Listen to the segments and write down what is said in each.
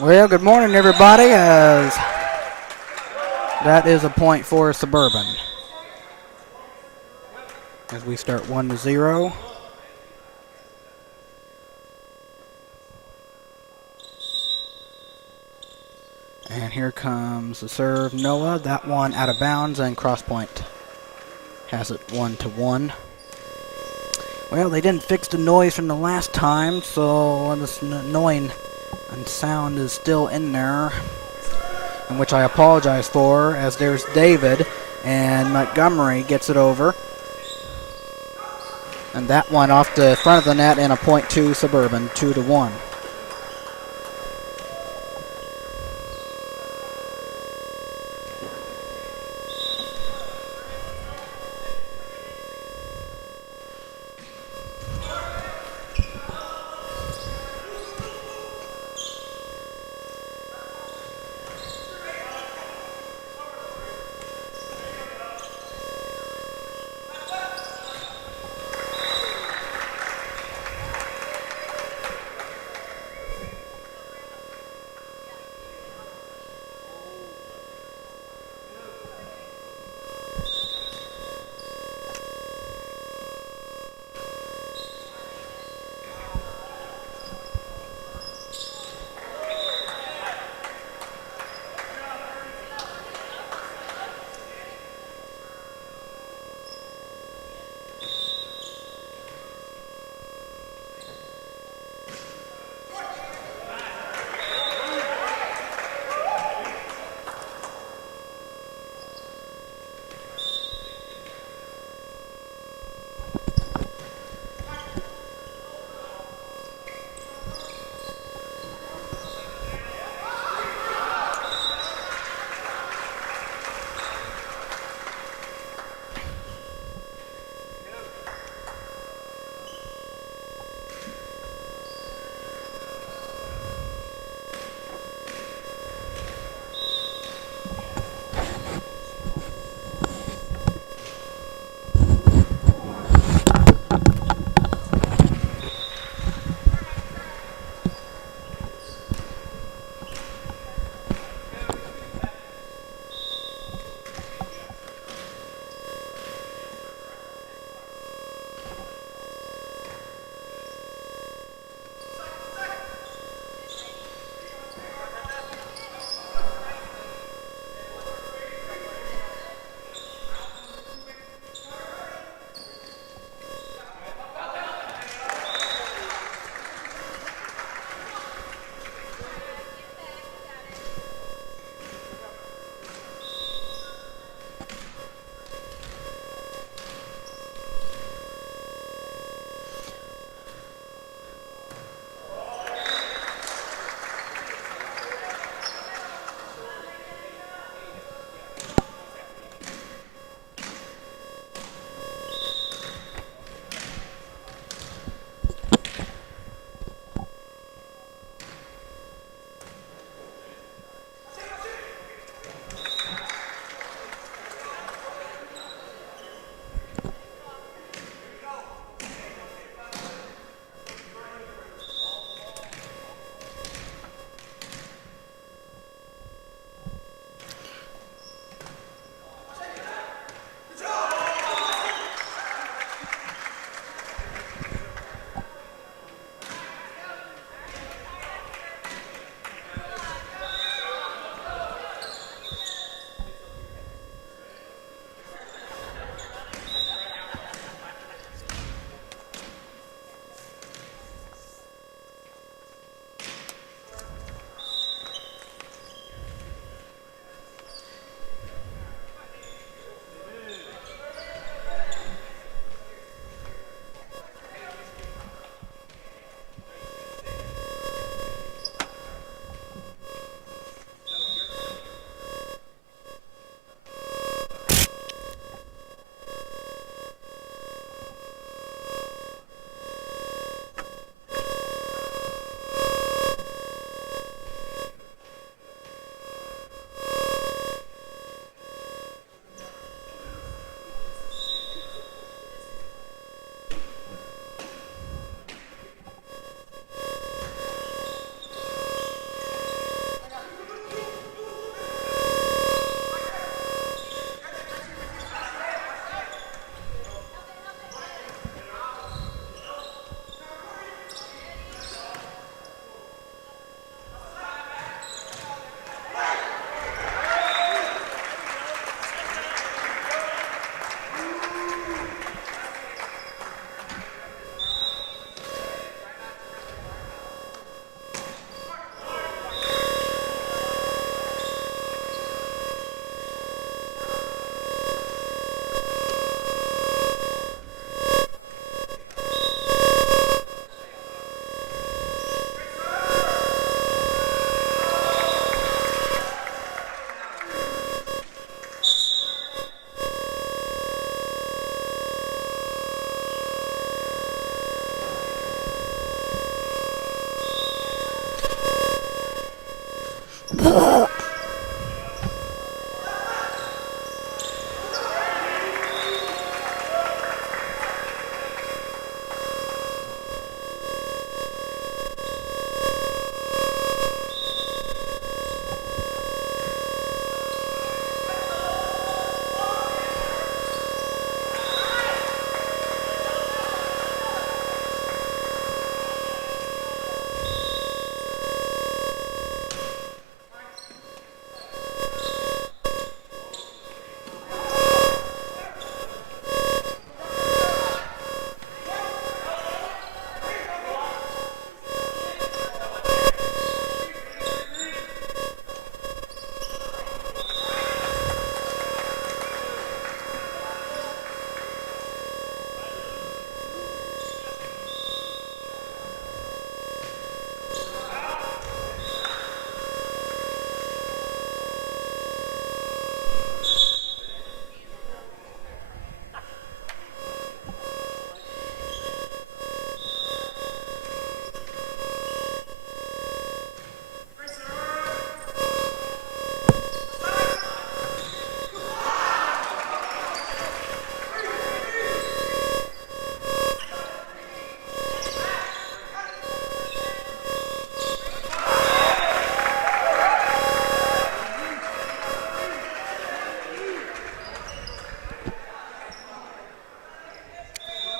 Well, good morning, everybody. As that is a point for Suburban. As we start 1-0. And here comes the serve, Noah. That one out of bounds, and Crosspointe has it 1-1. Well, they didn't fix the noise from the last time, so this annoying sound is still in there, in which I apologize for, as there's David, and Montgomery gets it over. And that one off the front of the net, and a point to Suburban, 2-1.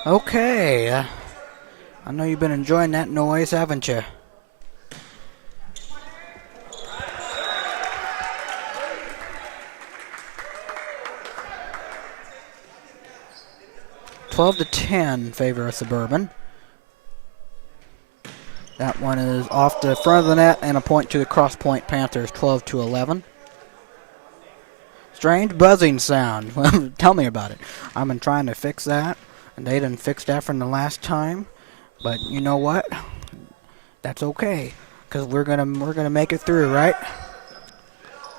Okay, I know you've been enjoying that noise, haven't you? (12-10) in favor of Suburban. That one is off the front of the net and a point to the Crosspointe Panthers, 12-11. Strange buzzing sound. Well, tell me about it. I've been trying to fix that, and they didn't fix that from the last time. But you know what? That's okay, because we're gonna make it through, right?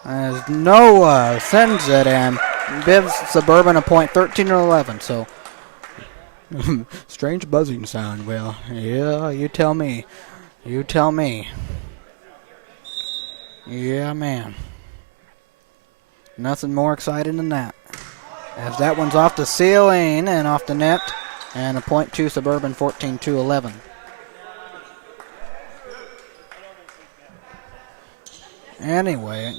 As Noah sends it and gives Suburban a point, 13-11. So strange buzzing sound. Well, yeah, you tell me. You tell me. Yeah, man. Nothing more exciting than that. As that one's off the ceiling and off the net, and a point to Suburban, 14-11. Anyway,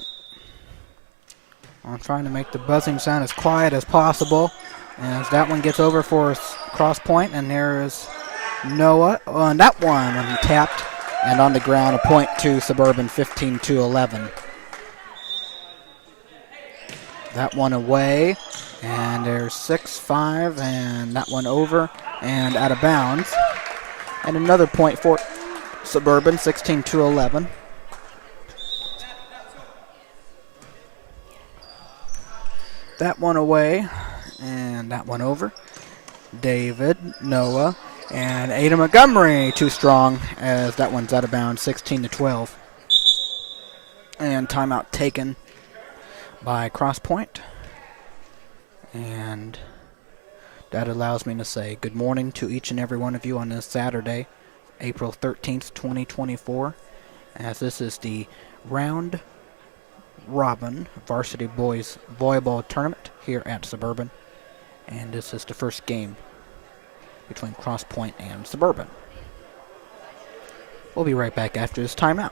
I'm trying to make the buzzing sound as quiet as possible. As that one gets over for Crosspointe, and there is Noah on that one, and he tapped and on the ground, a point to Suburban, 15-11. That one away, and there's 6-5, and that one over and out of bounds. And another point for Suburban, 16-11. That one away, and that one over. David, Noah, and Ada Montgomery too strong, as that one's out of bounds, 16-12. And timeout taken by Crosspointe. And that allows me to say good morning to each and every one of you on this Saturday, April 13th, 2024, as this is the round robin Varsity Boys Volleyball Tournament here at Suburban. And this is the first game between Crosspointe and Suburban. We'll be right back after this timeout.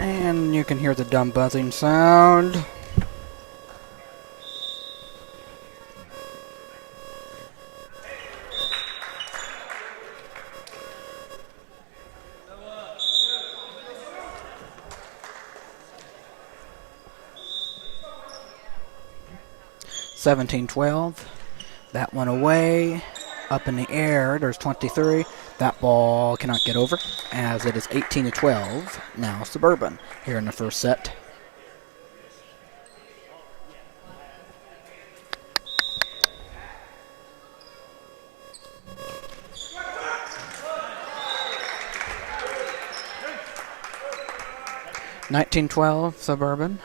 And you can hear the dumb buzzing sound. 17-12. That one away. Up in the air, there's 23. That ball cannot get over, as it is 18-12. Now Suburban here in the first set. (19-12) Suburban.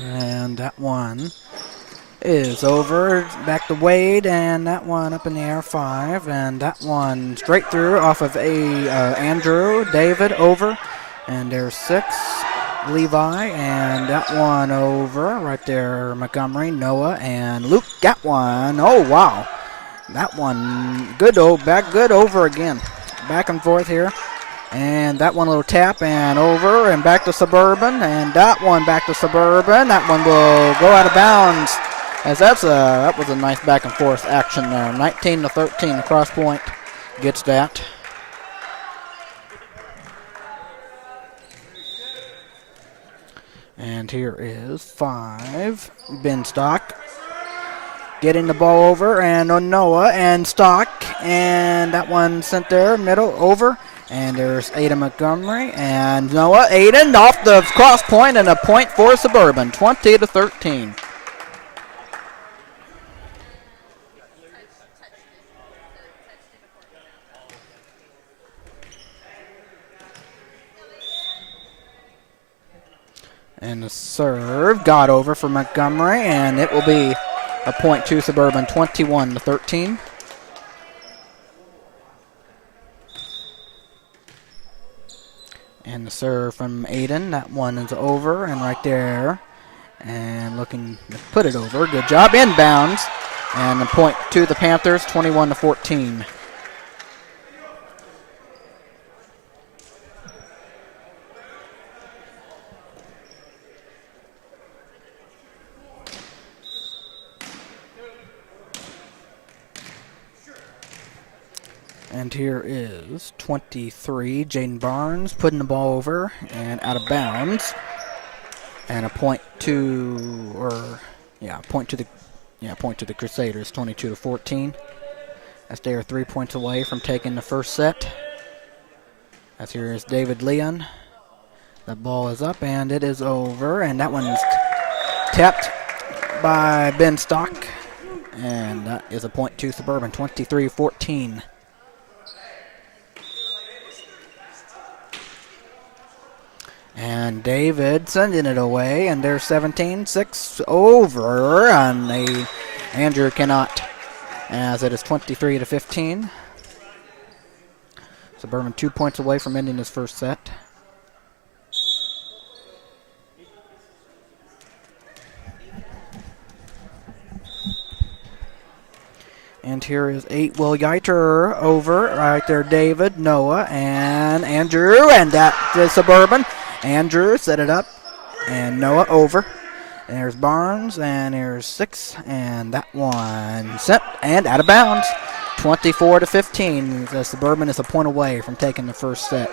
And that one is over. Back to Wade, and that one up in the air, 5. And that one straight through off of Andrew. David over. And there's 6. Levi, and that one over. Right there, Montgomery, Noah, and Luke got one. Oh, wow. That one good over again. Back and forth here. And that one, a little tap and over and back to Suburban. And that one back to Suburban. That one will go out of bounds. As that was a nice back and forth action there. 19-13, Crosspointe gets that. And here is 5. Ben Stock getting the ball over, and Noah and Stock. And that one sent there, middle, over. And there's Aiden Montgomery and Noah. Aiden off the cross point, and a point for Suburban, 20-13. And the serve got over for Montgomery, and it will be a point to Suburban, 21-13. And the serve from Aiden. That one is over and right there. And looking to put it over. Good job. Inbounds. And the point to the Panthers, 21-14. And here is 23, Jaden Barnes putting the ball over and out of bounds. And a point to the Crusaders, 22-14. As they are 3 points away from taking the first set. As here is David Leon. The ball is up and it is over, and that one's tapped by Ben Stock. And that is a point to Suburban, 23-14. And David sending it away, and there's 17-6 over, and Andrew cannot, as it is 23-15. Suburban 2 points away from ending his first set. And here is 8, Will Yeiter over, right there, David, Noah, and Andrew, and that is Suburban. Andrew set it up, and Noah over. And there's Barnes, and there's 6, and that one sent and out of bounds. 24-15. The Suburban is a point away from taking the first set.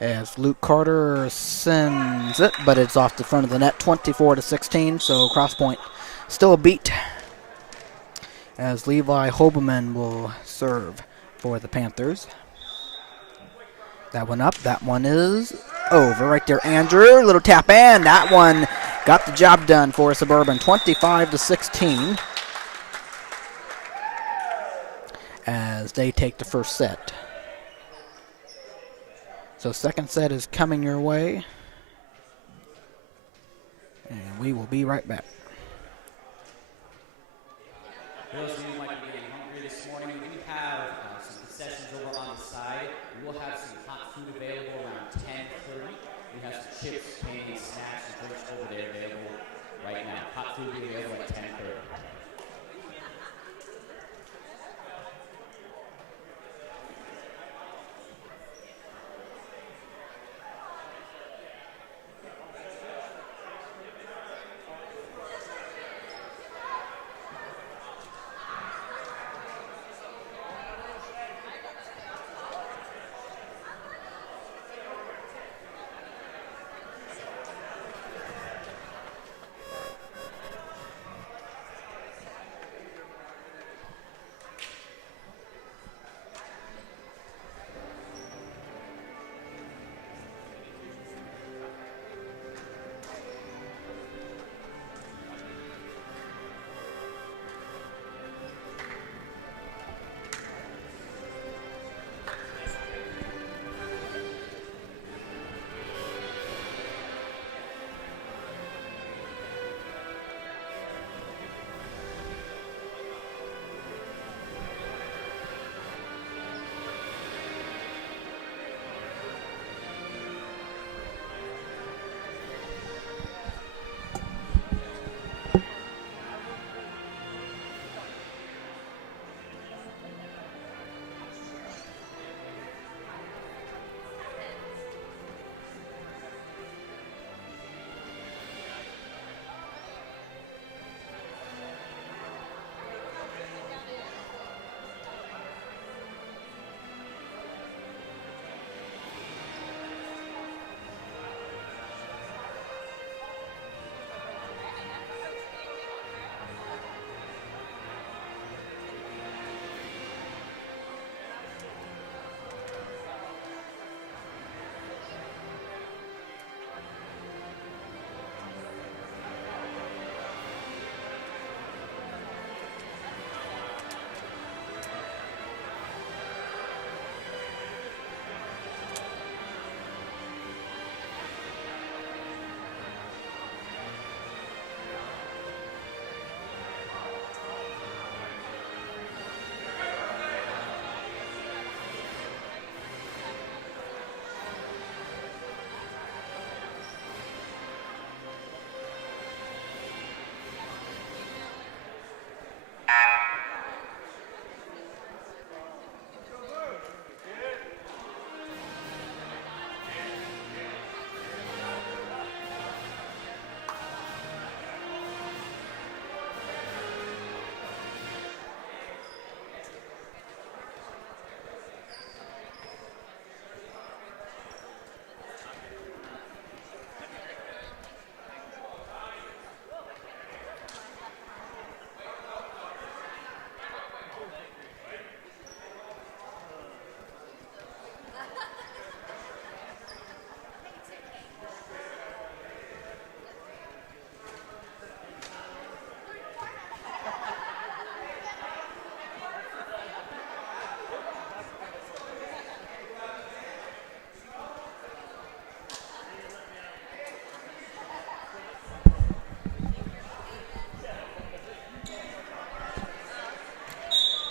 As Luke Carter sends it, but it's off the front of the net, 24-16. So Crosspointe still a beat. As Levi Hoberman will serve for the Panthers. That one up. That one is over. Right there, Andrew. Little tap, and that one got the job done for Suburban. 25-16. As they take the first set. So second set is coming your way. And we will be right back. Those of you who might be getting hungry this morning, we do have some concessions over on the side. We will have some hot food available around 10:30. We have some chips, candy, snacks, and drinks over there available right now. Hot food will be available at 10:30.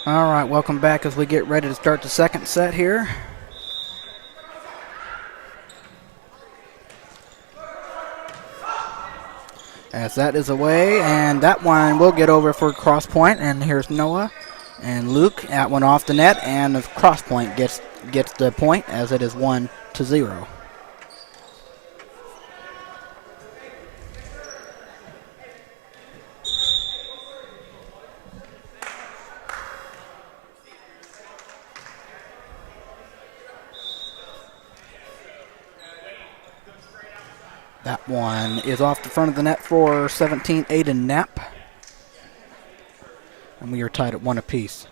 All right, welcome back as we get ready to start the second set here. As that is away, and that one will get over for Crosspointe, and here's Noah and Luke. That one off the net, and the Crosspointe gets the point as it is 1-0. That one is off the front of the net for 17, Aiden Knapp. And we are tied at 1 apiece.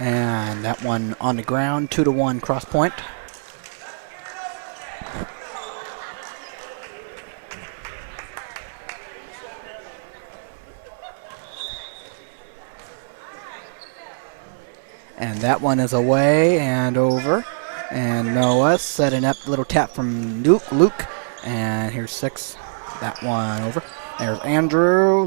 And that one on the ground, 2-1 Crosspointe. And that one is away and over. And Noah setting up a little tap from Luke. And here's 6. That one over. There's Andrew,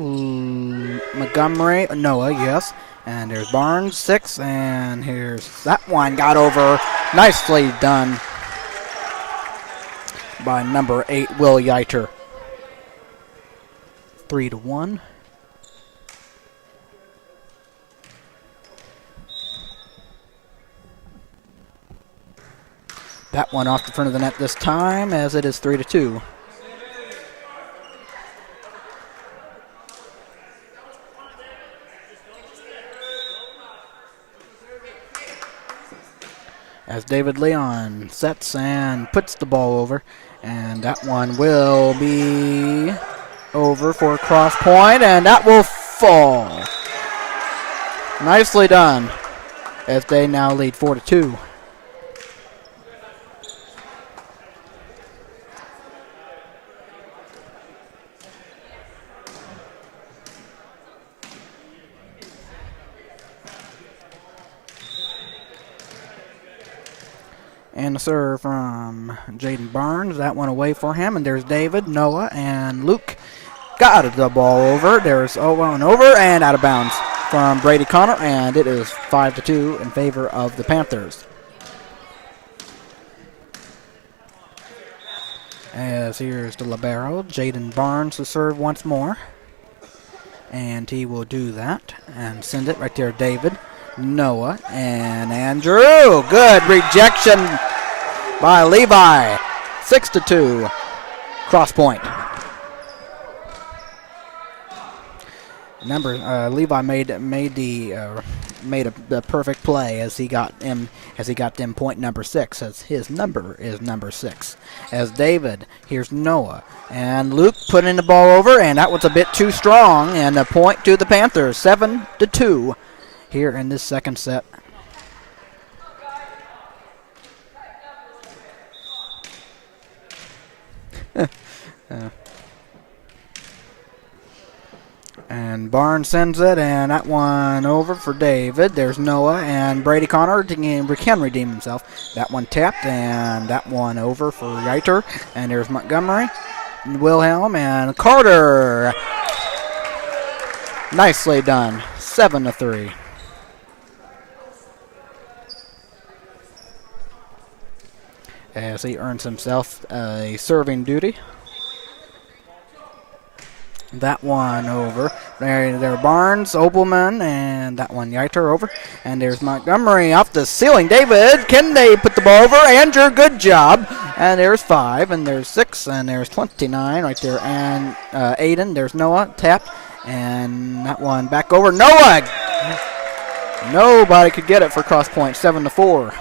Montgomery, Noah, yes. And there's Barnes, 6. And here's that one. Got over. Nicely done by number 8, Will Yeiter. 3-1. That one off the front of the net this time, as it is 3-2. As David Leon sets and puts the ball over, and that one will be over for Crosspointe, and that will fall. Nicely done, as they now lead 4-2. And the serve from Jaden Barnes. That one away for him. And there's David, Noah, and Luke. Got the ball over. There's Owen over and out of bounds from Brady Connor. And it is 5-2 in favor of the Panthers. As here's the libero. Jaden Barnes to serve once more. And he will do that. And send it right there, David. Noah and Andrew. Good rejection by Levi. 6-2. Crosspointe. Remember, Levi made the perfect play as he got them point number 6, as his number is number 6. As David, here's Noah and Luke putting the ball over, and that was a bit too strong, and a point to the Panthers. 7-2. Here in this second set. And Barnes sends it, and that one over for David. There's Noah, and Brady Connor can redeem himself. That one tapped, and that one over for Yeiter. And there's Montgomery, Wilhelm, and Carter. Nicely done. 7-3. As he earns himself a serving duty. That one over. There Barnes, Opelman, and that one Yeiter over. And there's Montgomery off the ceiling. David, can they put the ball over? Andrew, good job. And there's 5, and there's 6, and there's 29 right there. And Aiden, there's Noah, tapped. And that one back over. Noah! Nobody could get it for Crosspointe. 7-4.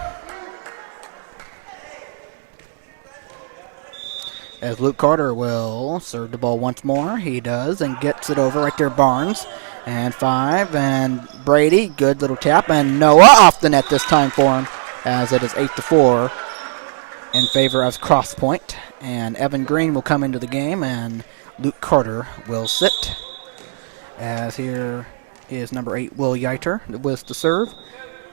As Luke Carter will serve the ball once more. He does, and gets it over right there, Barnes. And 5, and Brady, good little tap. And Noah off the net this time for him, as it is 8-4 in favor of Crosspointe. And Evan Green will come into the game, and Luke Carter will sit. As here is number 8, Will Yeiter, with the serve.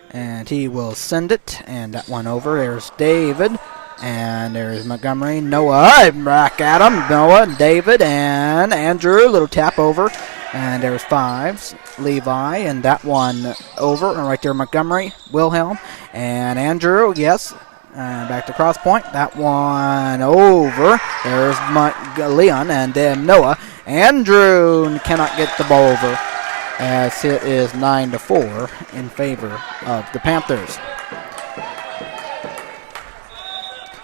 And he will send it, and that one over. There's David. And there's Montgomery. Noah back at him. Noah, David, and Andrew. Little tap over. And there's 5s. Levi, and that one over. And right there, Montgomery, Wilhelm, and Andrew. Yes. And back to Crosspointe. That one over. There's Leon, and then Noah. Andrew cannot get the ball over, as it is 9-4 in favor of the Panthers.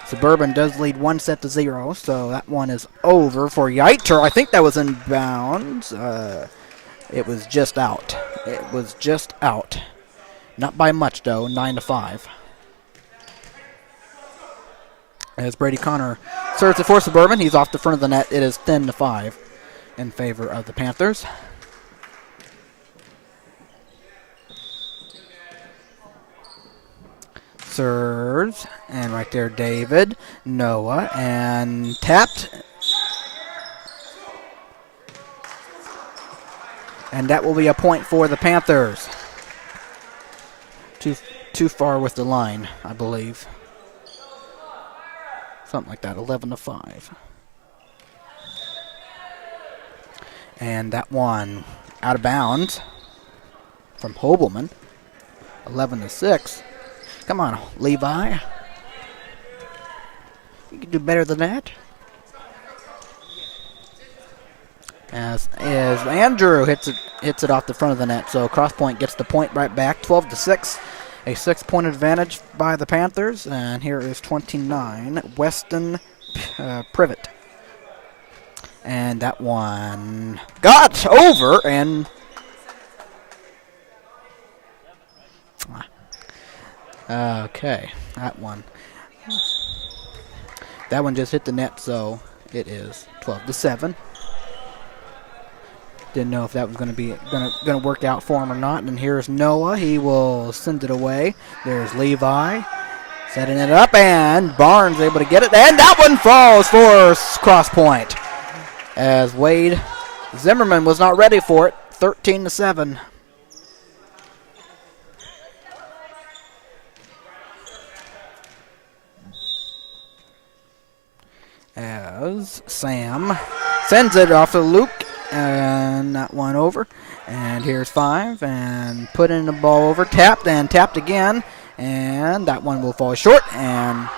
Suburban does lead 1-0, so that one is over for Yeiter. I think that was in bounds. It was just out. It was just out. Not by much, though, 9-5. As Brady Connor serves it for Suburban, he's off the front of the net. It is 10-5 in favor of the Panthers. Serves, and right there, David, Noah, and tapped. And that will be a point for the Panthers. Too far with the line, I believe. Something like that, 11-5. And that one out of bounds from Hobelman, 11-6. Come on, Levi. You can do better than that. As Andrew hits it off the front of the net, so Crosspointe gets the point right back, 12-6. A 6-point advantage by the Panthers, and here is 29, Weston Privet. And that one got over, and okay, that one just hit the net, so it is 12-7. Didn't know if that was going to work out for him or not. And here's Noah. He will send it away. There's Levi setting it up, and Barnes able to get it, and that one falls for Crosspointe, as Wade Zimmerman was not ready for it. 13-7. As Sam sends it off to Luke, and that one over. And here's 5, and putting the ball over, tapped and tapped again, and that one will fall short. And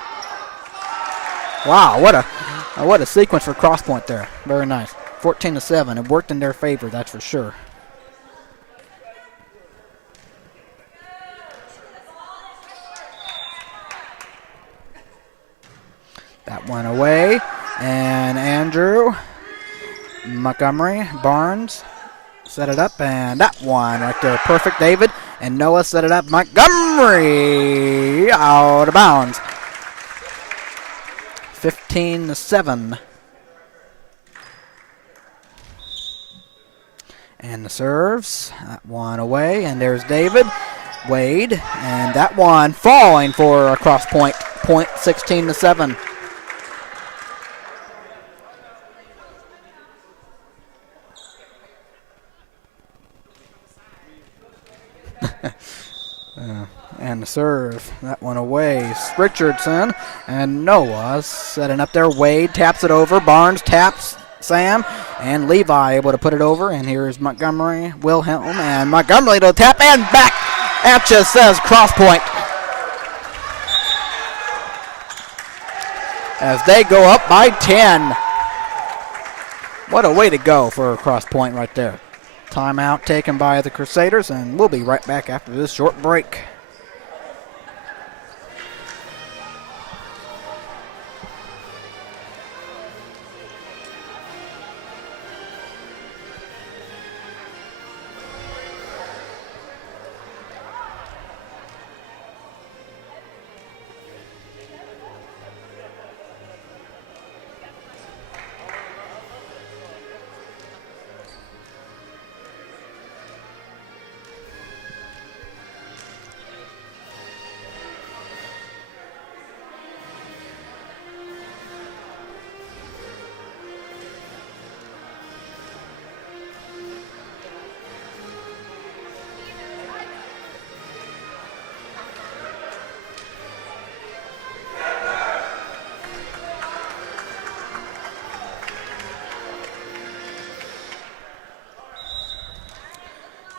wow, what a sequence for Crosspointe there. Very nice. 14-7. It worked in their favor, that's for sure. That one away, and Andrew, Montgomery, Barnes set it up, and that one right there, perfect, David, and Noah set it up, Montgomery out of bounds. 15-7. And the serves, that one away, and there's David, Wade, and that one falling for a Crosspointe point, 16-7. And the serve, that one away. Richardson and Noah setting up there. Wade taps it over. Barnes taps Sam, and Levi able to put it over. And here's Montgomery, Wilhelm, and Montgomery to tap and back at you, says Crosspointe. As they go up by 10. What a way to go for Crosspointe right there. Timeout taken by the Crusaders, and we'll be right back after this short break.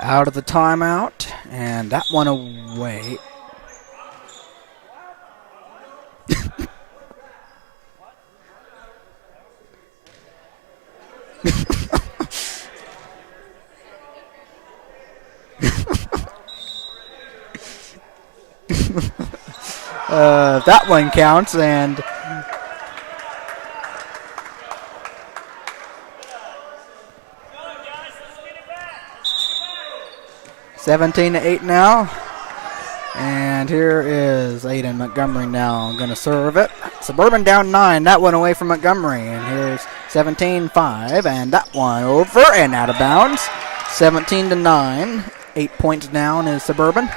out of the timeout, and that one away. That one counts, and 17-8 now. And here is Aiden Montgomery now going to serve it. Suburban down 9. That one away from Montgomery. And here's 17-5. And that one over and out of bounds. 17-9. 8 points down is Suburban.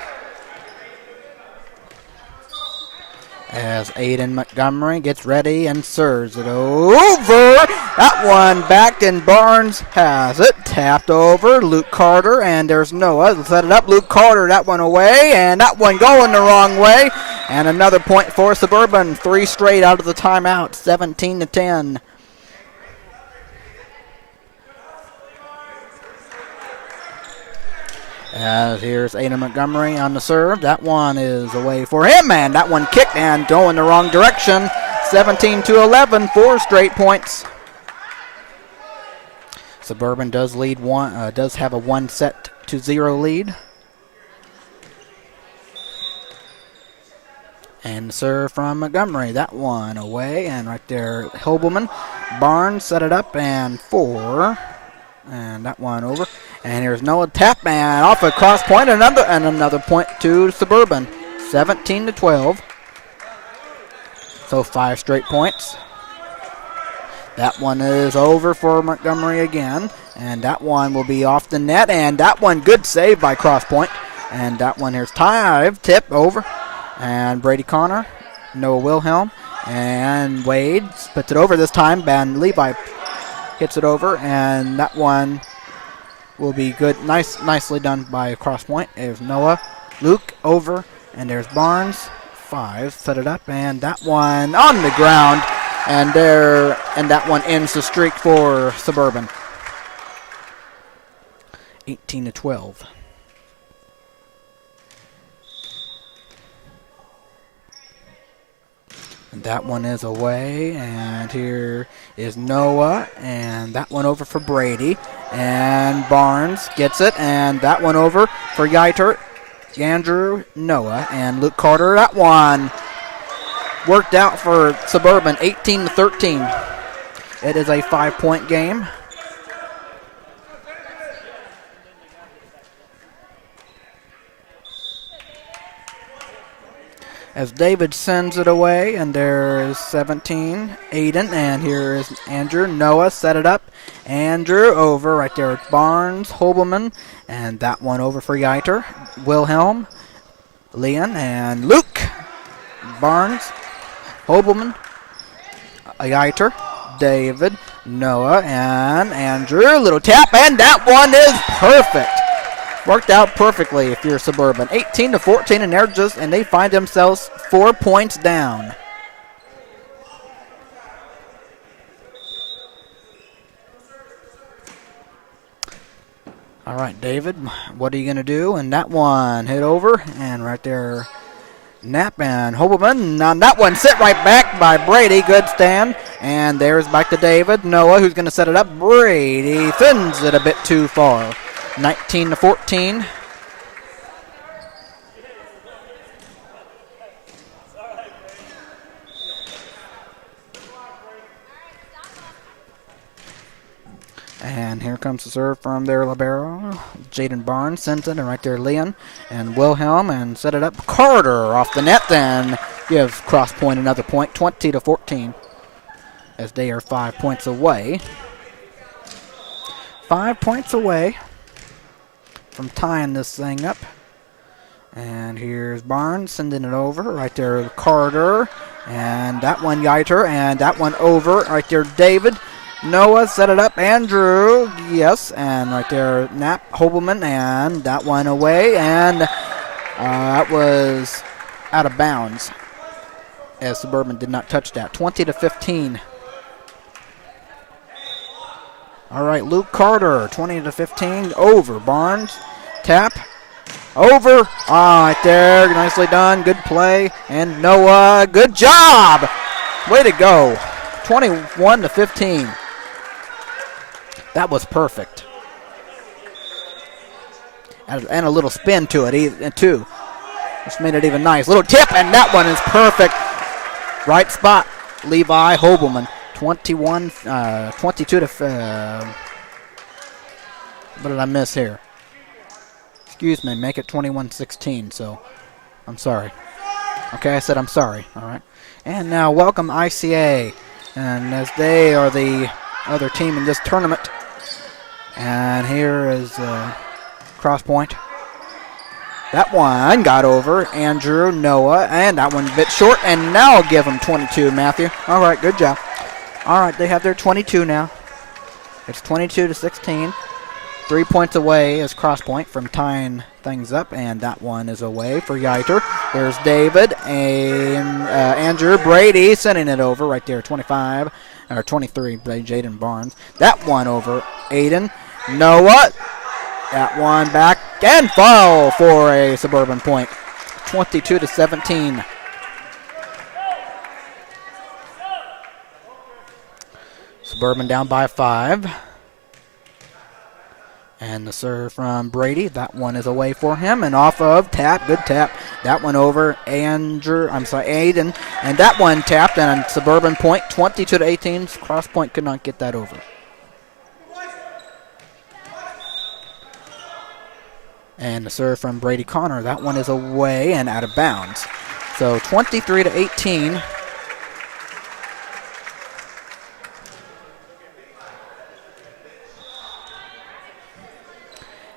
As Aiden Montgomery gets ready and serves it over. That one backed and Barnes has it. Tapped over. Luke Carter, and there's Noah. Set it up. Luke Carter, that one away, and that one going the wrong way. And another point for Suburban. 3 straight out of the timeout. 17-10. As here's Aiden Montgomery on the serve. That one is away for him, and that one kicked and going the wrong direction. 17-11, 4 straight points. Suburban does lead does have a 1-0 lead. And serve from Montgomery. That one away, and right there, Hobelman. Barnes set it up, and 4. And that one over. And here's Noah tap, and off a cross point, another point to Suburban. 17-12. So 5 straight points. That one is over for Montgomery again. And that one will be off the net. And that one, good save by Crosspointe. And that one here's Tive, tip over. And Brady Connor, Noah Wilhelm, and Wade puts it over this time. Ben Levi hits it over, and that one will be good. Nicely done by Crosspointe. There's Noah, Luke over, and there's Barnes. 5, set it up, and that one on the ground, and that one ends the streak for Suburban. 18-12. And that one is away, and here is Noah, and that one over for Brady, and Barnes gets it, and that one over for Geiter, Andrew, Noah, and Luke Carter. That one worked out for Suburban, 18-13. It is a 5-point game. As David sends it away, and there is 17, Aiden, and here is Andrew. Noah set it up. Andrew over right there with Barnes, Hobelman, and that one over for Geiter. Wilhelm, Leon, and Luke. Barnes, Hobelman, Geiter, David, Noah, and Andrew. Little tap, and that one is perfect. Worked out perfectly if you're Suburban. 18-14, and they find themselves 4 points down. All right, David, what are you going to do? And that one hit over, and right there, Knapp and Hobelman. Now that one sit right back by Brady. Good stand. And there's back to David. Noah, who's going to set it up. Brady thins it a bit too far. 19-14. And here comes the serve from their libero. Jaden Barnes sends it, and right there Leon and Wilhelm, and set it up. Carter off the net, then gives Crosspointe another point, 20-14, as they are 5 points away. 5 points away from tying this thing up. And here's Barnes sending it over. Right there, Carter. And that one, Geiter. And that one over. Right there, David. Noah set it up. Andrew, yes. And right there, Knapp, Hobelman. And that one away. And that was out of bounds, as Suburban did not touch that. 20-15. All right, Luke Carter, 20-15, over. Barnes tap. Over. Right there. Nicely done. Good play. And Noah, good job. Way to go. 21-15. That was perfect. And a little spin to it, too. Just made it even nice. Little tip, and that one is perfect. Right spot. Levi Hobelman. 22 to... what did I miss here? Excuse me, make it 21-16, so I'm sorry. Okay, I said I'm sorry, all right. And now welcome ICA, and as they are the other team in this tournament. And here is Crosspointe. That one got over Andrew, Noah, and that one a bit short, and now I'll give them 22, Matthew. All right, good job. All right, they have their 22 now. It's 22-16. 3 points away is Crosspointe from tying things up, and that one is away for Yeiter. There's David and Andrew Brady sending it over right there, 25 or 23. Jaden Barnes. That one over Aiden Noah. That one back and foul for a Suburban point, 22-17. Suburban down by 5. And the serve from Brady. That one is away for him. And off of tap. Good tap. That one over Aiden. And that one tapped. And Suburban point, 22-18. Crosspointe could not get that over. And the serve from Brady Connor. That one is away and out of bounds. So 23-18.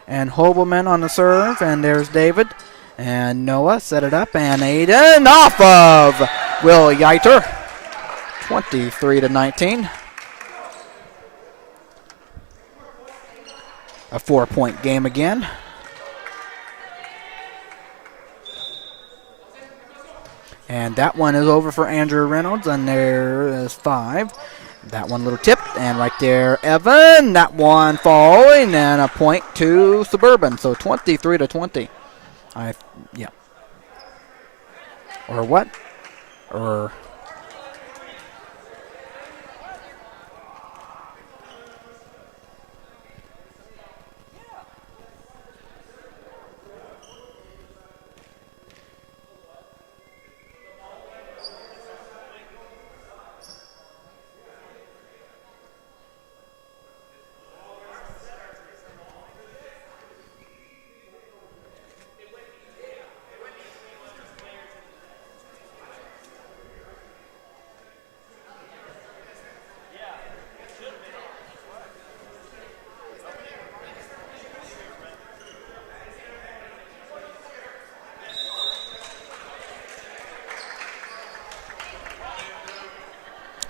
And Hobelman on the serve, and there's David. And Noah set it up, and Aiden off of Will Yeiter. 23-19. A 4-point game again. And that one is over for Andrew Reynolds, and there is 5. That one little tip, and right there, Evan. That one falling, and a point to Suburban. So 23-20. Yeah. Or what? Or...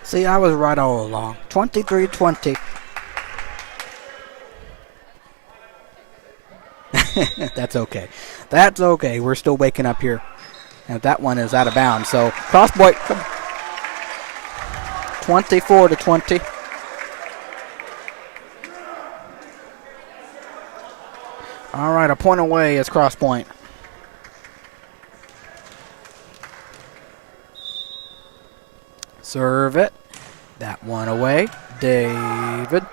See, I was right all along. 23-20. That's okay. That's okay. We're still waking up here. And that one is out of bounds. So, Crosspointe, 24-20. All right, a point away is Crosspointe. Serve it. That one away. David.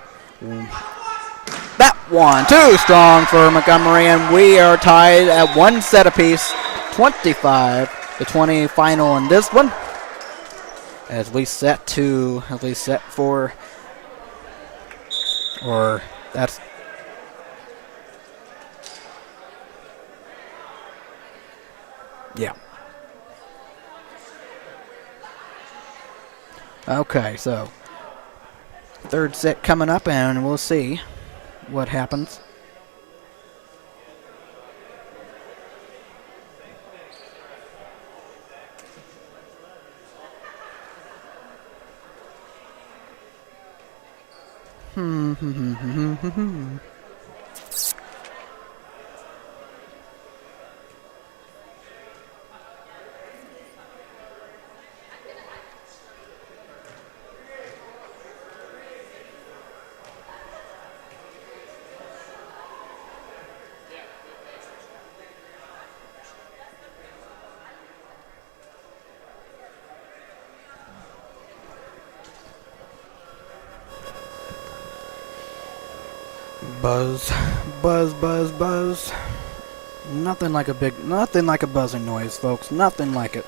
That one too strong for Montgomery, and we are tied at one set apiece. 25-20 final in this one. As we set for, or that's, yeah. Okay, so third set coming up, and we'll see what happens. Buzz, buzz, buzz, buzz. Nothing like a buzzing noise, folks. Nothing like it.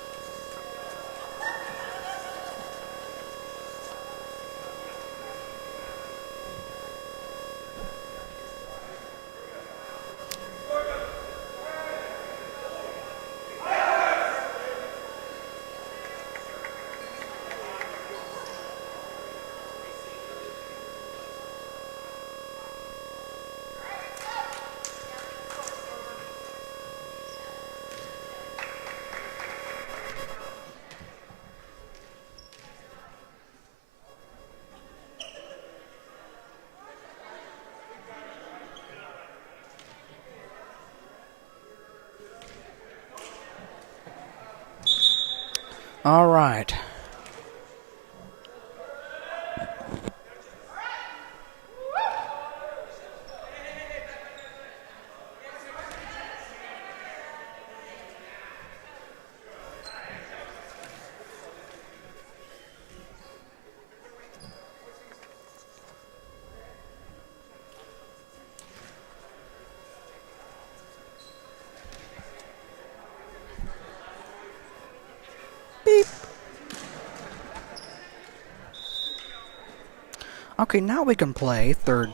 All right. Beep. Okay, now we can play third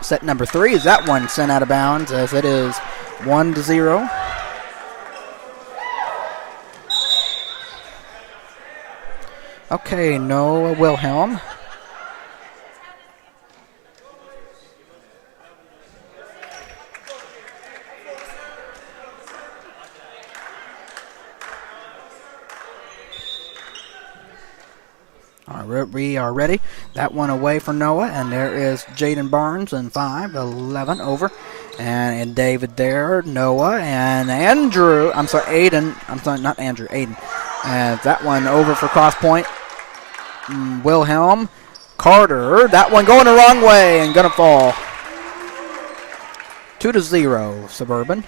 set number 3. Is that one sent out of bounds as it is 1-0. Okay, Noah Wilhelm. We are ready. That one away for Noah, and there is Jaden Barnes and 5-11 over. And David there, Noah, and Andrew. I'm sorry, Aiden. I'm sorry, not Andrew, Aiden. And that one over for Crosspointe. Wilhelm, Carter. That one going the wrong way and going to fall. 2-0, Suburban.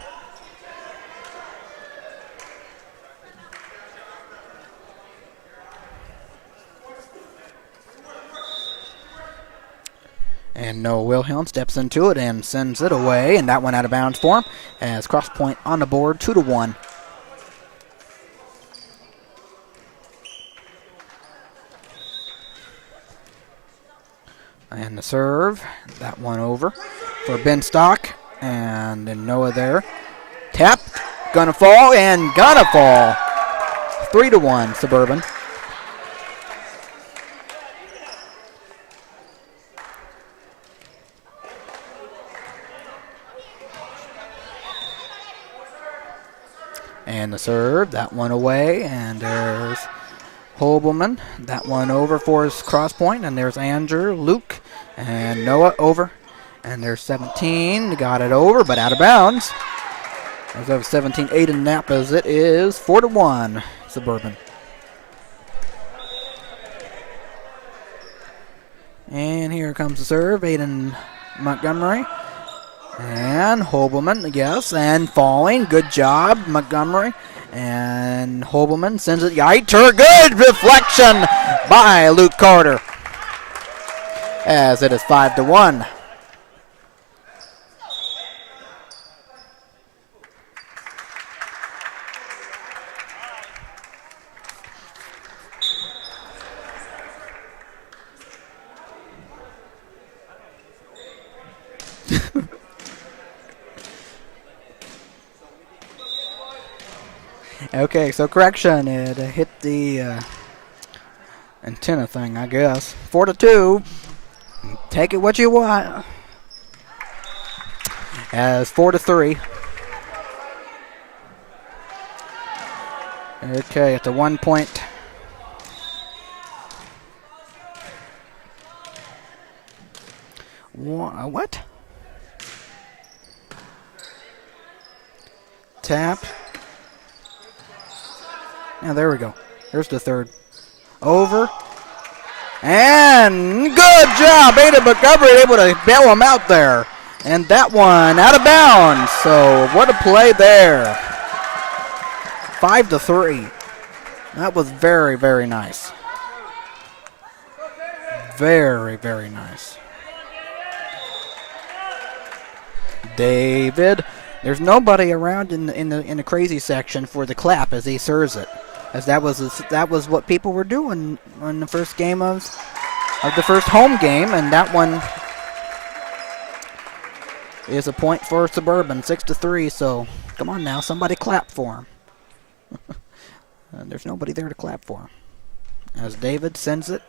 And Noah Wilhelm steps into it and sends it away, and that one out of bounds for him as Crosspointe on the board, 2-1. And the serve, that one over for Ben Stock, and then Noah there. Tapped, gonna fall, and gonna fall. 3-1, Suburban. And the serve, that one away, and there's Holbelman. That one over for his Crosspointe, and there's Andrew, Luke, and Noah over. And there's 17, got it over, but out of bounds. There's over 17, Aiden Knapp as it is 4-1, Suburban. And here comes the serve, Aiden Montgomery. And Holbelman, yes, and falling. Good job, Montgomery. And Holbelman sends it. Yeiter, good deflection by Luke Carter. As it is 5-1. Okay, so correction, it hit the antenna thing, I guess. 4-2. Take it what you want. As 4-3. Okay, at the 1 point. What? Tap. Now there we go. Here's the third. Over. And good job. Aiden Montgomery able to bail him out there. And that one out of bounds. So what a play there. 5-3. That was very, very nice. Very, very nice. David. There's nobody around in the crazy section for the clap as he serves it, as that was what people were doing in the first game of the first home game, and that one is a point for Suburban, 6-3. So come on now, somebody clap for him. There's nobody there to clap for him. As David sends it,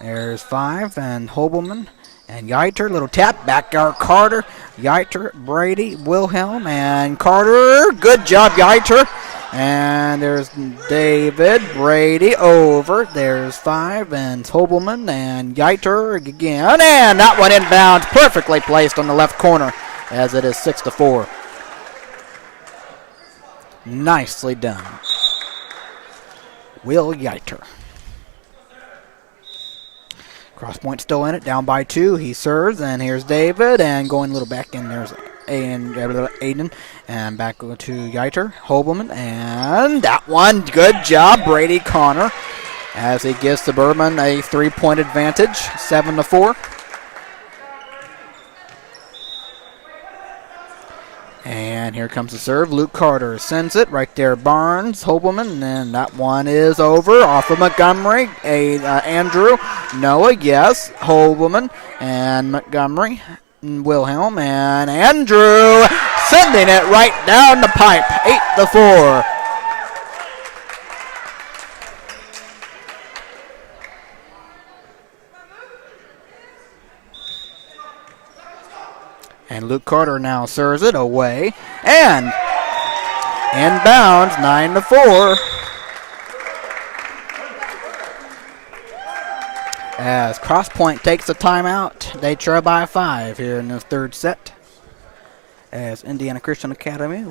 there's 5 and Hobelman. And Yeiter, little tap, backyard Carter, Yeiter, Brady, Wilhelm, and Carter. Good job, Yeiter. And there's David, Brady, over. There's 5, and Hobelman, and Yeiter again. And that one inbounds, perfectly placed on the left corner, as it is 6-4. Nicely done. Will Yeiter. Crosspointe still in it, down by 2. He serves, and here's David, and going a little back in. There's Aiden, and back to Yeiter, Hobelman, and that one, good job, Brady Connor, as he gives Suburban a 3-point advantage, 7-4. And here comes the serve. Luke Carter sends it right there. Barnes, Hobelman, and that one is over. Off of Montgomery. Andrew, Noah, yes. Hobelman and Montgomery, and Wilhelm, and Andrew sending it right down the pipe. 8-4. And Luke Carter now serves it away. And inbounds, 9-4. As Crosspointe takes a timeout, they trail by 5 here in the third set. As Indiana Christian Academy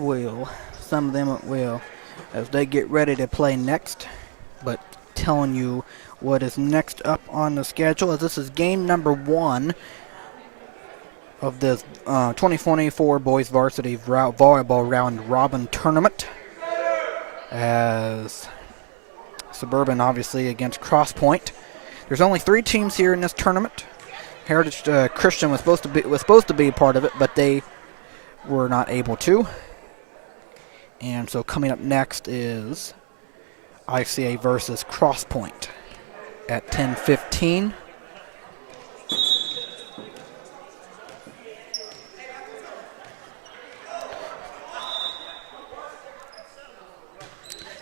some of them will, as they get ready to play next. But telling you what is next up on the schedule, as this is game number 1 of the 2024 Boys Varsity Volleyball Round Robin Tournament, as Suburban obviously against Crosspointe. There's only 3 teams here in this tournament. Heritage Christian was supposed to be a part of it, but they were not able to. And so coming up next is ICA versus Crosspointe at 10:15.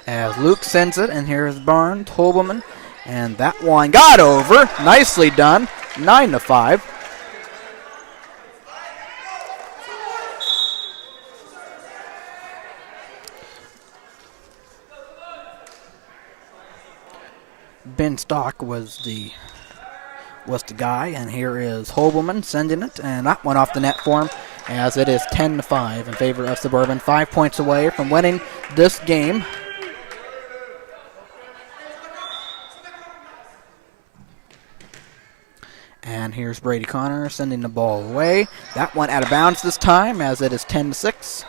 As Luke sends it, and here's Barnes, Hobelman, and that one got over. Nicely done, 9-5. Ben Stock was the guy, and here is Hobelman sending it, and that one off the net for him, as it is 10-5 in favor of Suburban. 5 points away from winning this game. And here's Brady Connor sending the ball away. That one out of bounds this time, as it is 10-6.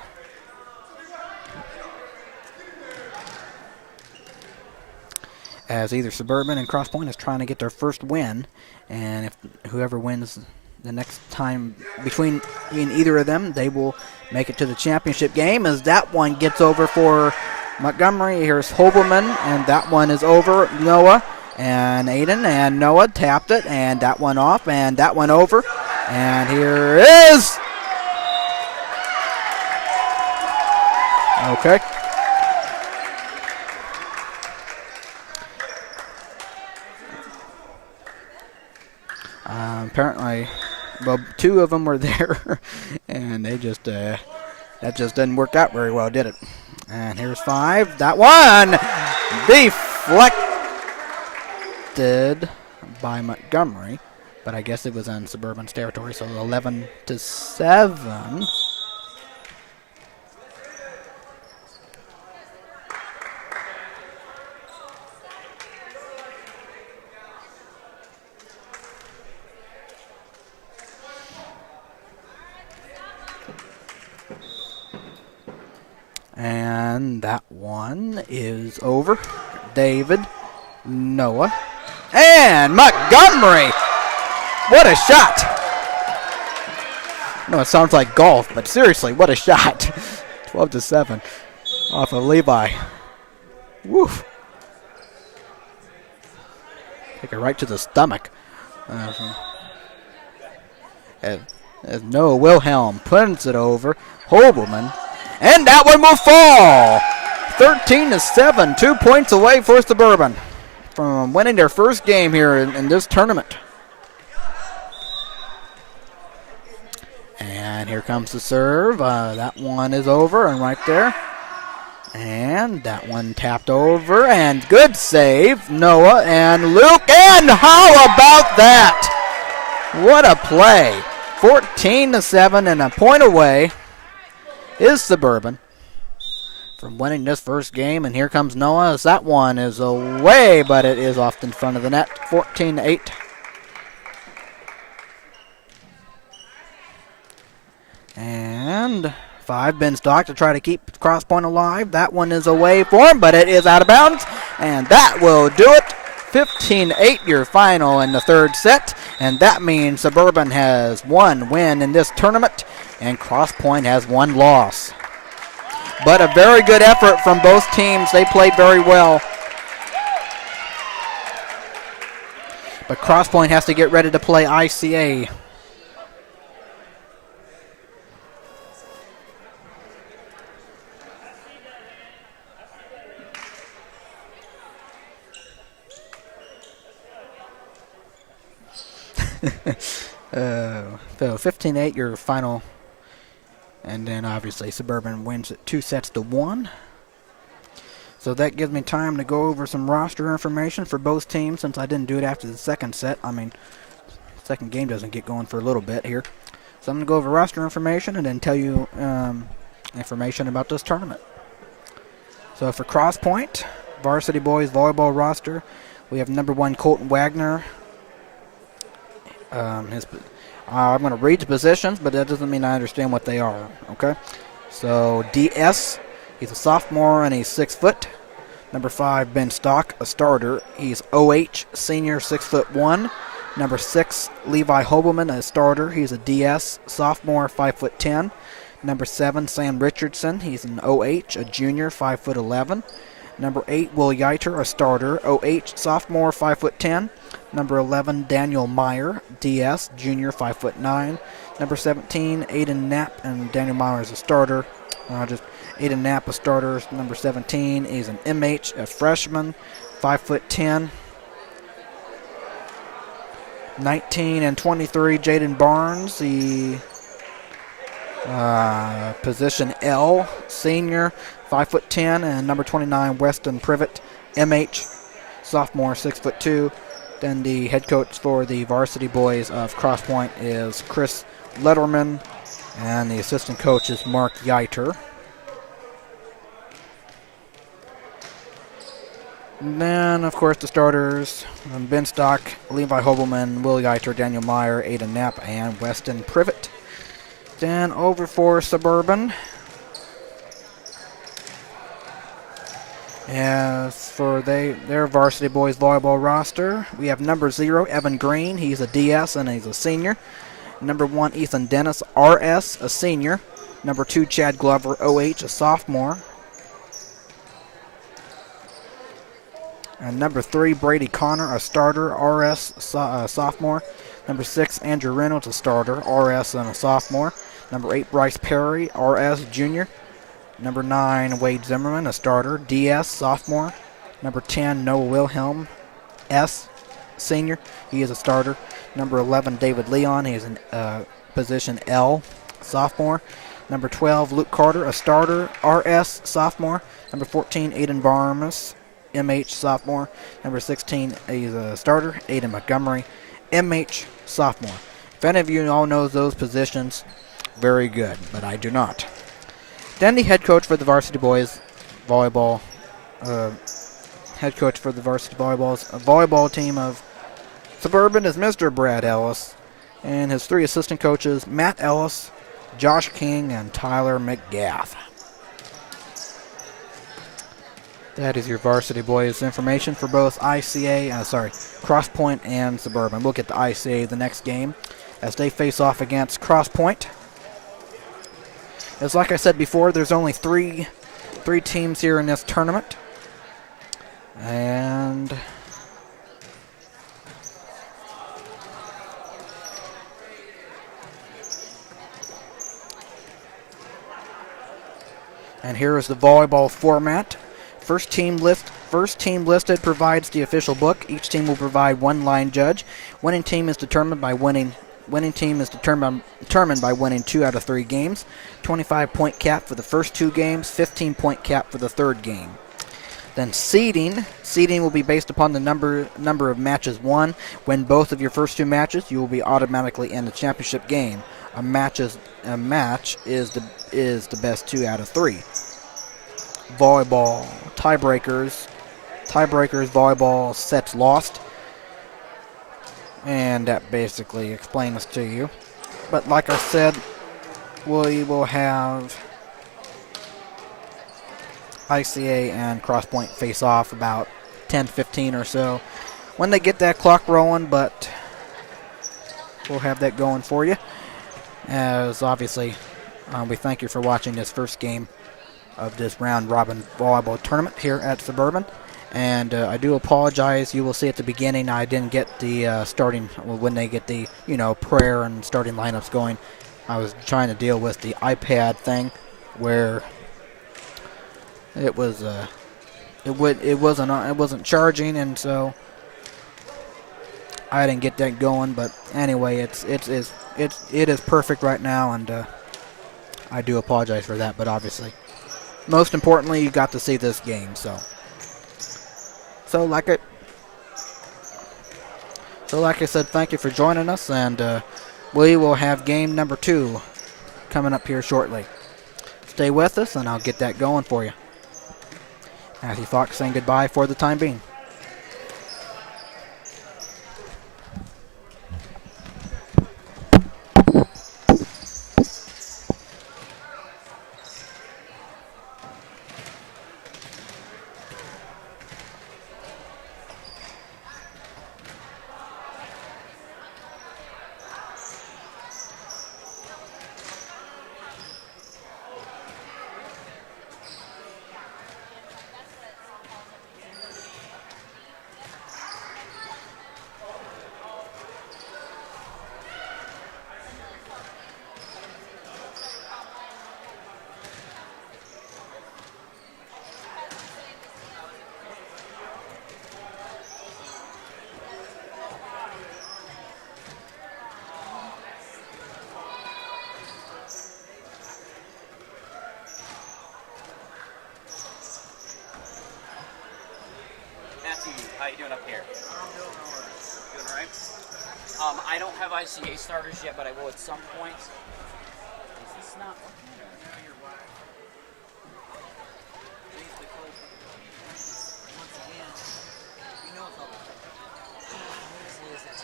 As either Suburban and Crosspointe is trying to get their first win, and if whoever wins the next time between either of them, they will make it to the championship game. As that one gets over for Montgomery, here's Hobelman, and that one is over. Noah and Aiden, and Noah tapped it, and that one off, and that one over. And here is... Okay. Apparently, well, 2 of them were there, and they just, that just didn't work out very well, did it? And here's 5. That one deflected by Montgomery, but I guess it was on Suburban's territory, so 11-7. And that one is over. David, Noah, and Montgomery. What a shot. No, it sounds like golf, but seriously, what a shot. 12-7 off of Levi. Woof. Take it right to the stomach. As Noah Wilhelm puts it over. Holberman. And that one will fall. 13-7. 2 points away for Suburban from winning their first game here in this tournament. And here comes the serve. That one is over and right there. And that one tapped over. And good save. Noah and Luke. And how about that? What a play. 14-7 and a point away is Suburban from winning this first game. And here comes Noah as that one is away, but it is off in front of the net. 14-8. And 5 Ben Stock to try to keep Crosspointe alive. That one is away for him, but it is out of bounds. And that will do it. 15-8 your final in the third set. And that means Suburban has 1 win in this tournament, and Crosspointe has 1 loss. But a very good effort from both teams. They played very well. But Crosspointe has to get ready to play ICA. So 15-8 your final, and then obviously Suburban wins it 2-1. So that gives me time to go over some roster information for both teams, since I didn't do it after the second set. I mean, second game doesn't get going for a little bit here. So I'm going to go over roster information and then tell you information about this tournament. So for Crosspointe, Varsity Boys Volleyball roster, we have number 1 Colton Wagner. I'm going to read the positions, but that doesn't mean I understand what they are, okay? So DS, he's a sophomore and he's 6 foot. Number 5, Ben Stock, a starter. He's OH, senior, 6'1". Number 6, Levi Hobelman, a starter. He's a DS, sophomore, 5'10". Number 7, Sam Richardson, he's an OH, a junior, 5'11". Number 8, Will Yeiter, a starter. OH, sophomore, 5'10". Number 11, Daniel Meyer, DS, junior, 5'9". Number 17, Aiden Knapp, and Daniel Meyer is a starter. Aiden Knapp, a starter. Number 17, he's an MH, a freshman, 5'10". 19 and 23, Jaden Barnes, the position L, senior, 5'10", and number 29, Weston Privet, MH, sophomore, 6'2". Then the head coach for the Varsity Boys of Crosspointe is Chris Letterman, and the assistant coach is Mark Yeiter. And then, of course, the starters, Ben Stock, Levi Hobelman, Will Yeiter, Daniel Meyer, Aiden Knapp, and Weston Privet. Then over for Suburban. As for their Varsity Boys Volleyball roster, we have number 0, Evan Green. He's a DS and he's a senior. Number 1, Ethan Dennis, RS, a senior. Number 2, Chad Glover, OH, a sophomore. And number 3, Brady Connor, a starter, RS, sophomore. Number 6, Andrew Reynolds, a starter, RS and a sophomore. Number 8, Bryce Perry, RS, junior. Number 9, Wade Zimmerman, a starter, DS, sophomore. Number 10, Noah Wilhelm, S, senior. He is a starter. Number 11, David Leon. He is in position L, sophomore. Number 12, Luke Carter, a starter, RS, sophomore. Number 14, Aiden Barmas, MH, sophomore. Number 16, he's a starter, Aiden Montgomery, MH, sophomore. If any of you all know those positions, very good, but I do not. Then the head coach for the Varsity Boys Volleyball, volleyball team of Suburban is Mr. Brad Ellis, and his 3 assistant coaches, Matt Ellis, Josh King, and Tyler McGath. That is your Varsity Boys information for both Crosspointe and Suburban. We'll get to ICA the next game as they face off against Crosspointe. As like I said before, there's only three teams here in this tournament. And here is the volleyball format. First team listed provides the official book. Each team will provide one line judge. Winning team is determined by winning 2 out of 3 games. 25-point cap for the first 2 games. 15-point cap for the third game. Then seeding will be based upon the number of matches won. Win both of your first 2 matches, you will be automatically in the championship game. A match is the best 2 out of 3. Volleyball tiebreakers, volleyball sets lost, and that basically explains to you. But like I said, we will have ICA and Crosspointe face off about 10-15 or so when they get that clock rolling, but we'll have that going for you. As obviously, we thank you for watching this first game of this round robin volleyball tournament here at Suburban. And I do apologize. You will see at the beginning I didn't get the starting, when they get the prayer and starting lineups going. I was trying to deal with the iPad thing where it wasn't charging, and so I didn't get that going. But anyway, it is perfect right now, and I do apologize for that. But obviously, most importantly, you got to see this game. So like I said, thank you for joining us, and we will have game number 2 coming up here shortly. Stay with us, and I'll get that going for you. Matthew Fox saying goodbye for the time being. How you doing up here? Doing all right? I don't have ICA starters yet, but I will at some point. Is this not working?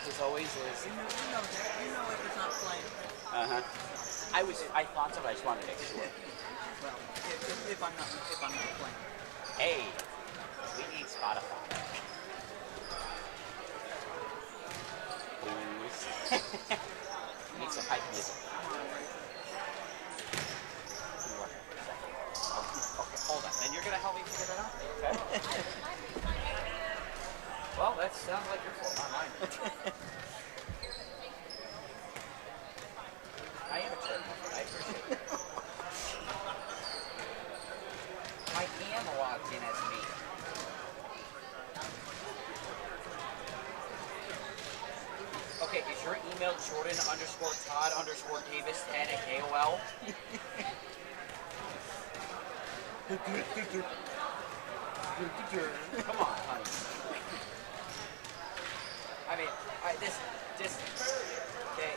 It always is. You know if it's not playing. I thought so, but I just wanted to make sure. Well, if I'm not playing. Hey, we need Spotify. Need some hype music. Okay, hold on. And you're gonna help me figure that out? Okay. Well, that sounds like your fault, not mine. I am a turtle. I appreciate it. I am logged in as me. Okay, is your email Jordan_Todd_Davis10@AOL? Come on, honey. I mean, this, okay.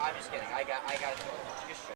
I'm just kidding. I got it. Just